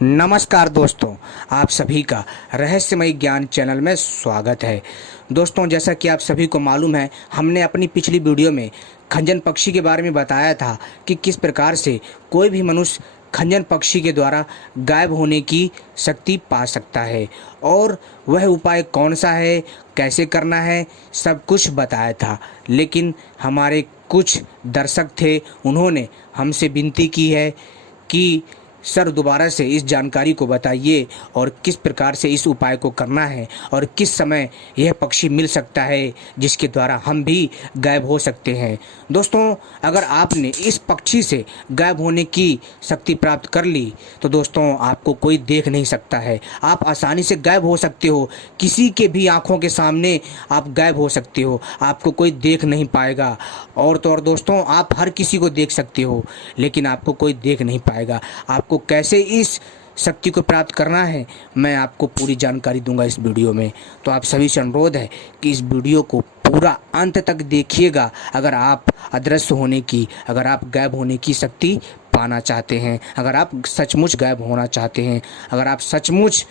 नमस्कार दोस्तों, आप सभी का रहस्यमय ज्ञान चैनल में स्वागत है। दोस्तों, जैसा कि आप सभी को मालूम है, हमने अपनी पिछली वीडियो में खंजन पक्षी के बारे में बताया था कि किस प्रकार से कोई भी मनुष्य खंजन पक्षी के द्वारा गायब होने की शक्ति पा सकता है और वह उपाय कौन सा है, कैसे करना है, सब कुछ बताया था। लेकिन हमारे कुछ दर्शक थे, उन्होंने हमसे विनती की है कि सर दोबारा से इस जानकारी को बताइए और किस प्रकार से इस उपाय को करना है और किस समय यह पक्षी मिल सकता है जिसके द्वारा हम भी गायब हो सकते हैं। दोस्तों, अगर आपने इस पक्षी से गायब होने की शक्ति प्राप्त कर ली तो दोस्तों आपको कोई देख नहीं सकता है। आप आसानी से गायब हो सकते हो, किसी के भी आंखों के सामने आप गायब हो सकते हो, आपको कोई देख नहीं पाएगा। और तो और दोस्तों, आप हर किसी को देख सकते हो लेकिन आपको कोई देख नहीं पाएगा। आपको कैसे इस शक्ति को प्राप्त करना है, मैं आपको पूरी जानकारी दूंगा इस वीडियो में। तो आप सभी से अनुरोध है कि इस वीडियो को पूरा अंत तक देखिएगा। अगर आप अदृश्य होने की, अगर आप गायब होने की शक्ति पाना चाहते हैं, अगर आप सचमुच गायब होना चाहते हैं, अगर आप सचमुच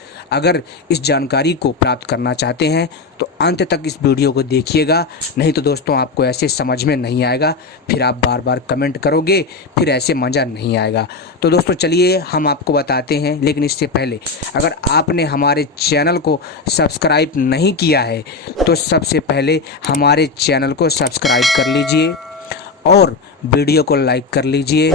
इस जानकारी को प्राप्त करना चाहते हैं तो अंत तक इस वीडियो को देखिएगा। नहीं तो दोस्तों आपको ऐसे समझ में नहीं आएगा, फिर आप बार बार कमेंट करोगे, फिर ऐसे मज़ा नहीं आएगा। तो दोस्तों चलिए हम आपको बताते हैं। लेकिन इससे पहले अगर आपने हमारे चैनल को सब्सक्राइब नहीं किया है तो सबसे पहले हमारे चैनल को सब्सक्राइब कर लीजिए और वीडियो को लाइक कर लीजिए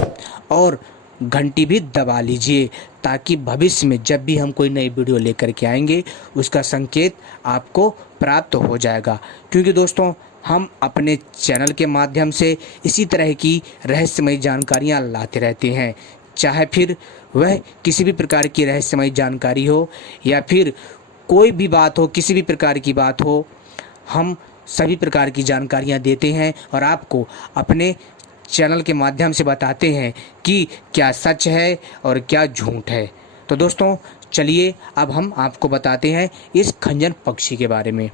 और घंटी भी दबा लीजिए, ताकि भविष्य में जब भी हम कोई नई वीडियो लेकर के आएंगे उसका संकेत आपको प्राप्त हो जाएगा। क्योंकि दोस्तों हम अपने चैनल के माध्यम से इसी तरह की रहस्यमय जानकारियाँ लाते रहते हैं, चाहे फिर वह किसी भी प्रकार की रहस्यमय जानकारी हो या फिर कोई भी बात हो, किसी भी प्रकार की बात हो, हम सभी प्रकार की जानकारियाँ देते हैं और आपको अपने चैनल के माध्यम से बताते हैं कि क्या सच है और क्या झूठ है। तो दोस्तों चलिए अब हम आपको बताते हैं इस खंजन पक्षी के बारे में।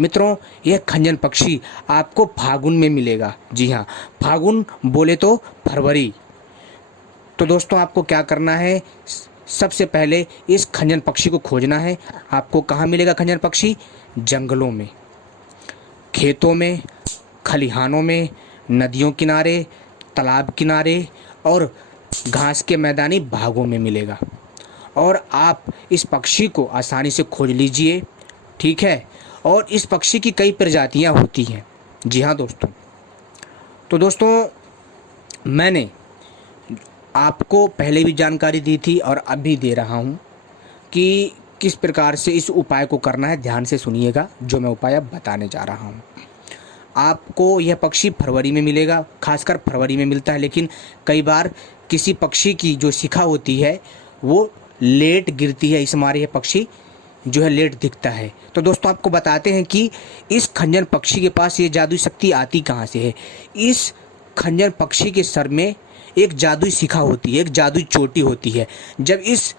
मित्रों, यह खंजन पक्षी आपको फागुन में मिलेगा। जी हाँ, फागुन बोले तो फरवरी। तो दोस्तों आपको क्या करना है, सबसे पहले इस खंजन पक्षी को खोजना है। आपको कहाँ मिलेगा खंजन पक्षी? जंगलों में, खेतों में, खलिहानों में, नदियों किनारे, तालाब किनारे और घास के मैदानी भागों में मिलेगा। और आप इस पक्षी को आसानी से खोज लीजिए, ठीक है। और इस पक्षी की कई प्रजातियां होती हैं। जी हाँ दोस्तों, तो दोस्तों मैंने आपको पहले भी जानकारी दी थी और अब भी दे रहा हूँ कि किस प्रकार से इस उपाय को करना है। ध्यान से सुनिएगा जो मैं उपाय अब बताने जा रहा हूँ। आपको यह पक्षी फरवरी में मिलेगा, खासकर फरवरी में मिलता है। लेकिन कई बार किसी पक्षी की जो शिखा होती है वो लेट गिरती है, इस मारे यह पक्षी जो है लेट दिखता है। तो दोस्तों आपको बताते हैं कि इस खंजन पक्षी के पास ये जादुई शक्ति आती कहाँ से है। इस खंजन पक्षी के सर में एक जादुई शिखा होती है, एक जादुई चोटी होती है। जब इस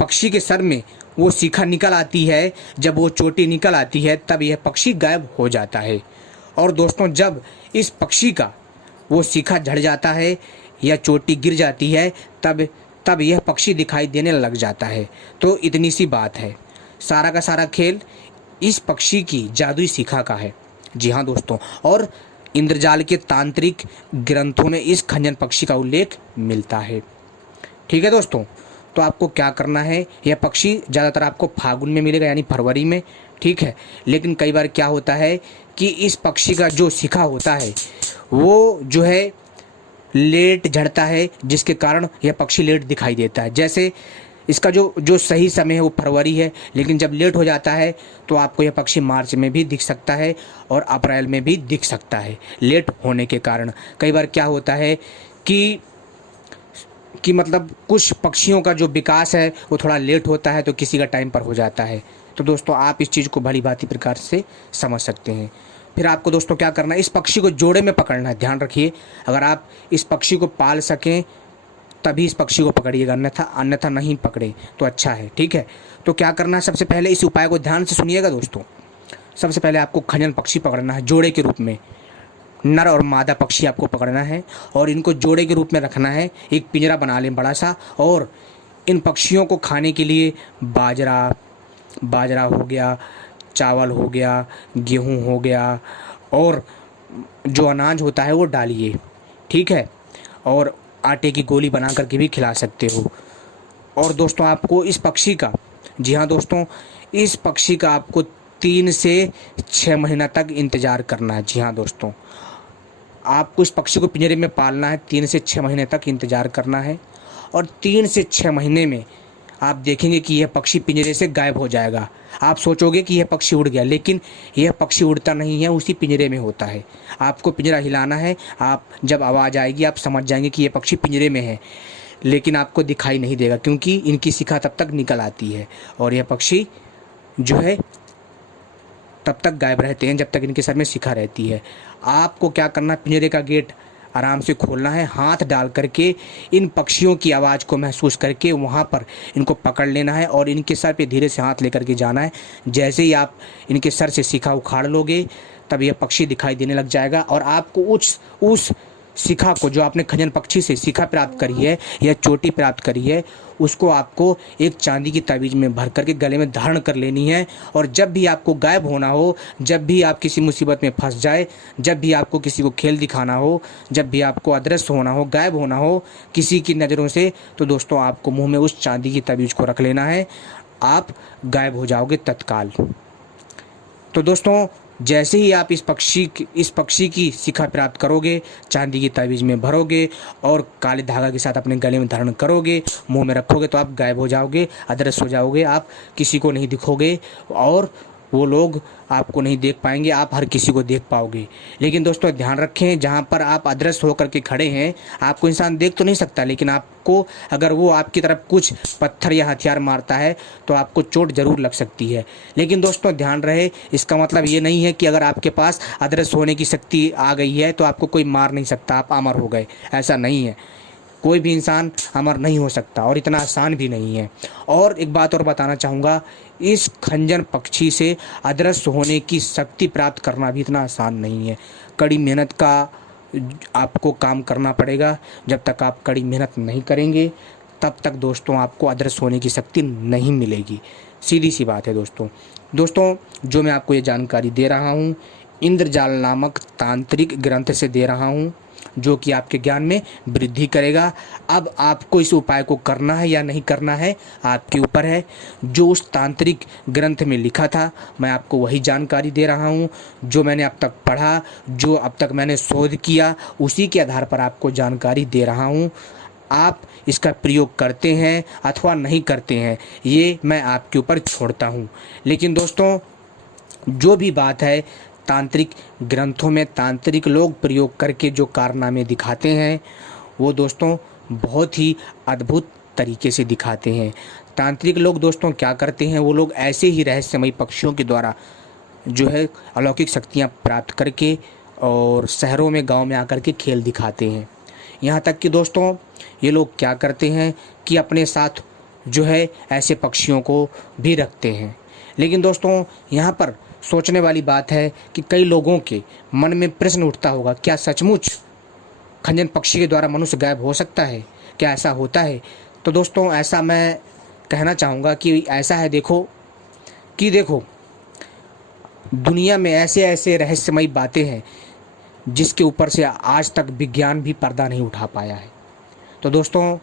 पक्षी के सर में वो शिखा निकल आती है, जब वो चोटी निकल आती है, तब यह पक्षी गायब हो जाता है। और दोस्तों जब इस पक्षी का वो शिखा झड़ जाता है या चोटी गिर जाती है, तब यह पक्षी दिखाई देने लग जाता है। तो इतनी सी बात है, सारा का सारा खेल इस पक्षी की जादुई शिखा का है। जी हाँ दोस्तों, और इंद्रजाल के तांत्रिक ग्रंथों में इस खंजन पक्षी का उल्लेख मिलता है। ठीक है दोस्तों, तो आपको क्या करना है, यह पक्षी ज़्यादातर आपको फागुन में मिलेगा, यानी फरवरी में, ठीक है। लेकिन कई बार क्या होता है कि इस पक्षी का जो शिखा होता है वो जो है लेट झड़ता है, जिसके कारण यह पक्षी लेट दिखाई देता है। जैसे इसका जो सही समय है वो फरवरी है, लेकिन जब लेट हो जाता है तो आपको यह पक्षी मार्च में भी दिख सकता है और अप्रैल में भी दिख सकता है, लेट होने के कारण। कई बार क्या होता है कि मतलब कुछ पक्षियों का जो विकास है वो थोड़ा लेट होता है, तो किसी का टाइम पर हो जाता है। तो दोस्तों आप इस चीज़ को भली भांति प्रकार से समझ सकते हैं। फिर आपको दोस्तों क्या करना है, इस पक्षी को जोड़े में पकड़ना है। ध्यान रखिए, अगर आप इस पक्षी को पाल सकें तभी इस पक्षी को पकड़िएगा, अन्यथा नहीं पकड़े तो अच्छा है, ठीक है। तो क्या करना है, सबसे पहले इस उपाय को ध्यान से सुनिएगा दोस्तों। सबसे पहले आपको खंजन पक्षी पकड़ना है जोड़े के रूप में। नर और मादा पक्षी आपको पकड़ना है और इनको जोड़े के रूप में रखना है। एक पिंजरा बना लें बड़ा सा और इन पक्षियों को खाने के लिए बाजरा हो गया, चावल हो गया, गेहूँ हो गया और जो अनाज होता है वो डालिए, ठीक है। और आटे की गोली बना करके भी खिला सकते हो। और दोस्तों आपको इस पक्षी का, जी हाँ दोस्तों, इस पक्षी का आपको 3 से 6 महीना तक इंतज़ार करना है। जी हाँ दोस्तों, आपको इस पक्षी को पिंजरे में पालना है, 3 से 6 महीने तक इंतज़ार करना है। और 3 से 6 महीने में आप देखेंगे कि यह पक्षी पिंजरे से गायब हो जाएगा। आप सोचोगे कि यह पक्षी उड़ गया, लेकिन यह पक्षी उड़ता नहीं है, उसी पिंजरे में होता है। आपको पिंजरा हिलाना है, आप जब आवाज़ आएगी आप समझ जाएंगे कि यह पक्षी पिंजरे में है, लेकिन आपको दिखाई नहीं देगा क्योंकि इनकी शिखा तब तक निकल आती है और यह पक्षी जो है तब तक गायब रहते हैं जब तक इनके सर में शिखा रहती है। आपको क्या करना, पिंजरे का गेट आराम से खोलना है, हाथ डाल करके इन पक्षियों की आवाज़ को महसूस करके वहाँ पर इनको पकड़ लेना है और इनके सर पे धीरे से हाथ लेकर के जाना है। जैसे ही आप इनके सर से शिखा उखाड़ लोगे तब यह पक्षी दिखाई देने लग जाएगा और आपको उस शिखा को, जो आपने खंजन पक्षी से शिखा प्राप्त करी है या चोटी प्राप्त करी है, उसको आपको एक चांदी की ताबीज़ में भर करके गले में धारण कर लेनी है। और जब भी आपको गायब होना हो, जब भी आप किसी मुसीबत में फंस जाए, जब भी आपको किसी को खेल दिखाना हो, जब भी आपको अदृश्य होना हो, गायब होना हो किसी की नज़रों से, तो दोस्तों आपको मुंह में उस चांदी की ताबीज़ को रख लेना है, आप गायब हो जाओगे तत्काल। तो दोस्तों जैसे ही आप इस पक्षी की शिखा प्राप्त करोगे, चांदी की ताबीज़ में भरोगे और काले धागा के साथ अपने गले में धारण करोगे, मुंह में रखोगे, तो आप गायब हो जाओगे, अदृश्य हो जाओगे, आप किसी को नहीं दिखोगे और वो लोग आपको नहीं देख पाएंगे, आप हर किसी को देख पाओगे। लेकिन दोस्तों ध्यान रखें, जहाँ पर आप अदृश्य होकर के खड़े हैं आपको इंसान देख तो नहीं सकता, लेकिन आपको अगर वो आपकी तरफ कुछ पत्थर या हथियार मारता है तो आपको चोट ज़रूर लग सकती है। लेकिन दोस्तों ध्यान रहे, इसका मतलब ये नहीं है कि अगर आपके पास अदृश्य होने की शक्ति आ गई है तो आपको कोई मार नहीं सकता, आप अमर हो गए, ऐसा नहीं है। कोई भी इंसान अमर नहीं हो सकता और इतना आसान भी नहीं है। और एक बात और बताना चाहूँगा, इस खंजन पक्षी से अदृश्य होने की शक्ति प्राप्त करना भी इतना आसान नहीं है। कड़ी मेहनत का आपको काम करना पड़ेगा। जब तक आप कड़ी मेहनत नहीं करेंगे तब तक दोस्तों आपको अदृश्य होने की शक्ति नहीं मिलेगी। सीधी सी बात है दोस्तों जो मैं आपको ये जानकारी दे रहा हूँ इंद्रजाल नामक तांत्रिक ग्रंथ से दे रहा हूँ, जो कि आपके ज्ञान में वृद्धि करेगा। अब आपको इस उपाय को करना है या नहीं करना है आपके ऊपर है। जो उस तांत्रिक ग्रंथ में लिखा था मैं आपको वही जानकारी दे रहा हूँ, जो मैंने अब तक पढ़ा, जो अब तक मैंने शोध किया, उसी के आधार पर आपको जानकारी दे रहा हूँ। आप इसका प्रयोग करते हैं अथवा नहीं करते हैं ये मैं आपके ऊपर छोड़ता हूँ। लेकिन दोस्तों जो भी बात है, तांत्रिक ग्रंथों में तांत्रिक लोग प्रयोग करके जो कारनामे दिखाते हैं वो दोस्तों बहुत ही अद्भुत तरीके से दिखाते हैं। तांत्रिक लोग दोस्तों क्या करते हैं, वो लोग ऐसे ही रहस्यमयी पक्षियों के द्वारा जो है अलौकिक शक्तियाँ प्राप्त करके और शहरों में गांव में आकर के खेल दिखाते हैं। यहाँ तक कि दोस्तों ये लोग क्या करते हैं कि अपने साथ जो है ऐसे पक्षियों को भी रखते हैं। लेकिन दोस्तों यहाँ पर सोचने वाली बात है कि कई लोगों के मन में प्रश्न उठता होगा, क्या सचमुच खंजन पक्षी के द्वारा मनुष्य गायब हो सकता है, क्या ऐसा होता है? तो दोस्तों ऐसा मैं कहना चाहूँगा कि ऐसा है, देखो दुनिया में ऐसे ऐसे रहस्यमयी बातें हैं जिसके ऊपर से आज तक विज्ञान भी पर्दा नहीं उठा पाया है। तो दोस्तों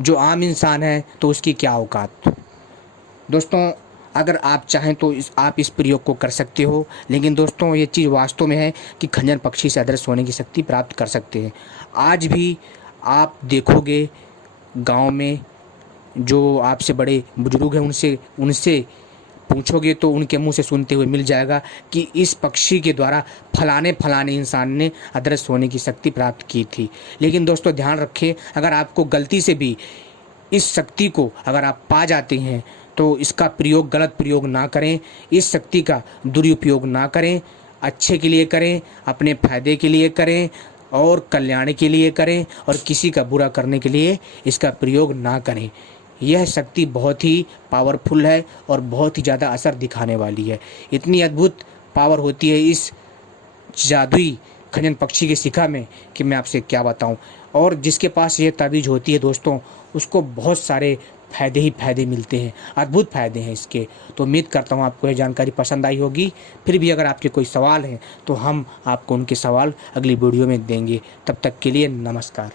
जो आम इंसान है तो उसकी क्या औकात। दोस्तों अगर आप चाहें तो आप इस प्रयोग को कर सकते हो, लेकिन दोस्तों ये चीज़ वास्तव में है कि खंजन पक्षी से अदृश्य होने की शक्ति प्राप्त कर सकते हैं। आज भी आप देखोगे गांव में जो आपसे बड़े बुजुर्ग हैं उनसे पूछोगे तो उनके मुंह से सुनते हुए मिल जाएगा कि इस पक्षी के द्वारा फलाने इंसान ने अदृश्य होने की शक्ति प्राप्त की थी। लेकिन दोस्तों ध्यान रखें, अगर आपको गलती से भी इस शक्ति को अगर आप पा जाते हैं तो इसका प्रयोग गलत प्रयोग ना करें, इस शक्ति का दुरुपयोग ना करें, अच्छे के लिए करें, अपने फायदे के लिए करें और कल्याण के लिए करें और किसी का बुरा करने के लिए इसका प्रयोग ना करें। यह शक्ति बहुत ही पावरफुल है और बहुत ही ज़्यादा असर दिखाने वाली है। इतनी अद्भुत पावर होती है इस जादुई खंजन पक्षी की शिखा में कि मैं आपसे क्या बताऊं। और जिसके पास ये ताबीज़ होती है दोस्तों उसको बहुत सारे फ़ायदे ही फ़ायदे मिलते हैं, अद्भुत फ़ायदे हैं इसके। तो उम्मीद करता हूँ आपको यह जानकारी पसंद आई होगी। फिर भी अगर आपके कोई सवाल हैं तो हम आपको उनके सवाल अगली वीडियो में देंगे। तब तक के लिए नमस्कार।